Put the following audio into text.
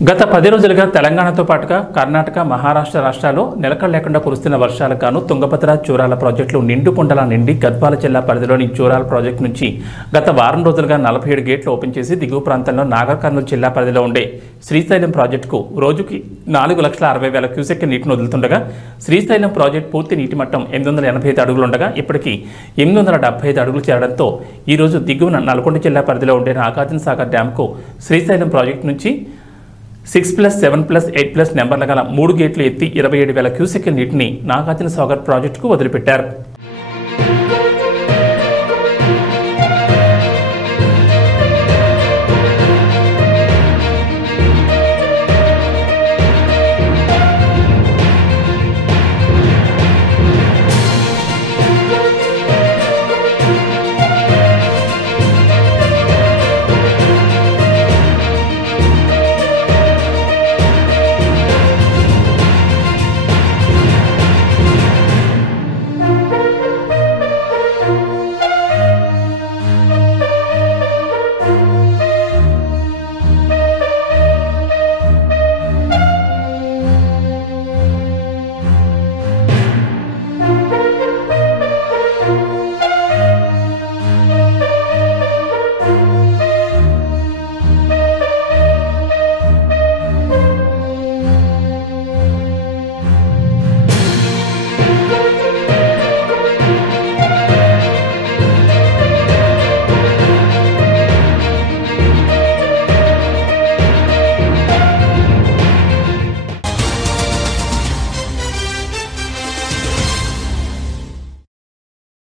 గత 10 రోజులుగా తెలంగాణతో పాటుగా కర్ణాటక, మహారాష్ట్ర రాష్ట్రాల్లో నిలకడ లేకుండా కురుస్తున్న వర్షాలకు గాను తుంగభద్ర, చూరాల ప్రాజెక్టులు నిండు కుండలా నిండి గద్వాల జిల్లా పరిధిలోని చూరాల ప్రాజెక్టు నుంచి గత వారం రోజులుగా 47 గేట్లు ఓపెన్ చేసి దిగువ ప్రాంతంలో నాగర్ కర్నూలు జిల్లా పరిధిలో ఉండే శ్రీశైలం ప్రాజెక్టుకు రోజుకి 4,60,000 క్యూసెక్ నీటిని వదులుతుండగా శ్రీశైలం ప్రాజెక్టు పూర్తి నీటి మట్టం 885 అడుగులు ఉండగా ఇప్పటికీ 875 అడుగులు చేరడంతో ఈరోజు దిగువన నల్గొండ జిల్లా పరిధిలో ఉండే నాగార్జున సాగర్ డ్యాంకు శ్రీశైలం ప్రాజెక్టు నుంచి 6+7+8+ నెంబర్ల గల 3 గేట్లు ఎత్తి 27,000 క్యూసెక్ నీటిని నాగార్జున సాగర్ ప్రాజెక్టుకు వదిలిపెట్టారు.